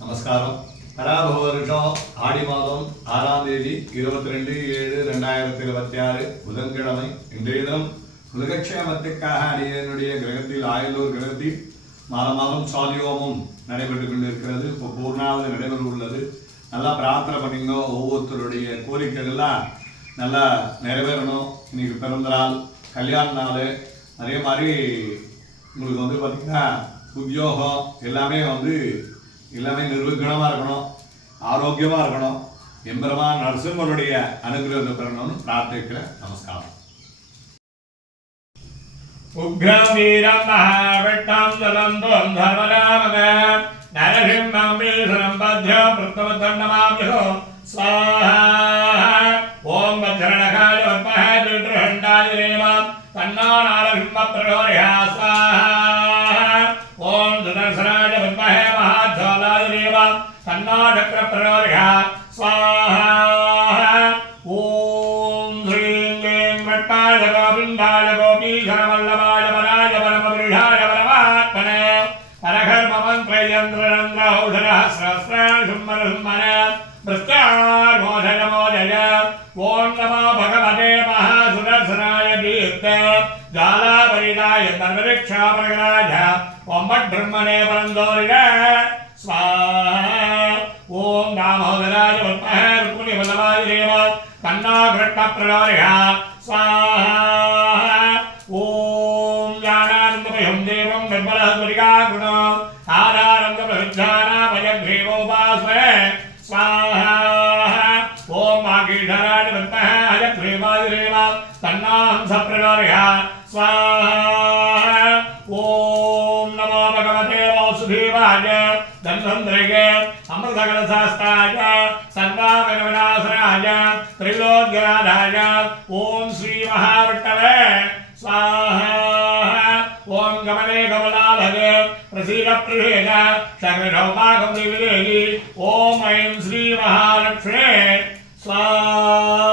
நமஸ்காரம். பராபவ வருஷம் ஆடி மாதம் 6ஆம் தேதி 22/7/2026 புதன்கிழமை. இன்றைய தினம் உலகக்ஷேமத்துக்காக அடியனுடைய கிரகத்தில் ஆயலூர் கிரகத்தில் மாதம் சாலியோமும் நடைபெற்று கொண்டிருக்கிறது. இப்போ பூர்ணாவது நடைபெற உள்ளது. நல்லா பிரார்த்தனை பண்ணிங்க. ஒவ்வொருத்தருடைய கோரிக்கைகள்லாம் நல்லா நிறைவேறணும். இன்னைக்கு பிறந்த நாள், கல்யாண நாள், அதே மாதிரி உங்களுக்கு வந்து பார்த்திங்கன்னா உத்தியோகம் எல்லாமே நிர்விঘ்னமாக இருக்கணும், ஆரோக்கியமாக இருக்கணும். எம்பெருமான் நரசிம்மனுடைய அனுகிரகத்தை பெறணும்னு பிரார்த்திக்கிறேன். நமஸ்காரம். உக்ரம் வீரம் மகாவிஷ்ணம் ஜலந்தம் தர்மராமகம் நரசிம்மம் வீரம் பத்யம் பிரத்தமதண்டமாம்யோ ஸ்வாஹா. ஓம் வஜ்ரணகாய வத்மஹே திருஹண்டாய தேவம் தன்னோ நரசிம்ம பிரச்சோதயா ஸ்வாஹா. ஓம் சுதர்சனாய வத்மஹே மகாஜ்வாலாய தேவம் தன்னோ சக்ர பிரச்சோதயா ஸ்வாஹா. ஓம் ஸ்ரீம் க்ளீம் வட்டாய கோவிந்தாய கோபீகரவல்லபாய வராய பரமபுருஷாய பரமாத்மனே ஹரஹர் மமந்த்ரயந்திரநந்திரௌஷரஹஸ்ரஸ்ராசும்மரசும்மன மிருத்யாமோதய. ஓம் நமோ பகவதே மகாசுதர்சனாய தீர்த்த ஜாலாபரிதாய தர்மரிக்ஷாபரகராஜ ஓம் பட்பிரம்மணே பரந்தோரிட ஸ்வாஹா. ஓம் தாமோதராய வத்மஹே ருக்மிணி வல்லபாய தேவ தன்னோ கிருஷ்ண பிரச்சோதயா ஸ்வாஹா. ஓம் ஞானானந்தமயம் தேவம் நிர்மலஸ்வரிகா குணம் ஆதாரந்தமவித்யானாமயக்ரீவோபாஸ்மஹே ஸ்வாஹா. ஓம் ஆகீஷராய வத்மஹே ஹயக்ரீவாய தேவ தன்னோ ஹம்ச பிரச்சோதயா ஸ்வாஹா. ஓம் நமோ பகவதே வாசுதேவாய தன்வந்திரயே அமிர்தகலசாஸ்தாய சர்வாவிநாசனாய திரிலோக்யநாதாய ஓம் ஸ்ரீ மகாவிஷ்ணவே ஸ்வாஹா. ஓம் கமலே கமலாபதே பிரசீத பிரசேத சகலோபாகம் தேவி. ஓம் ஐம் ஸ்ரீ மகாலக்ஷ்மே ஸ்வாஹா.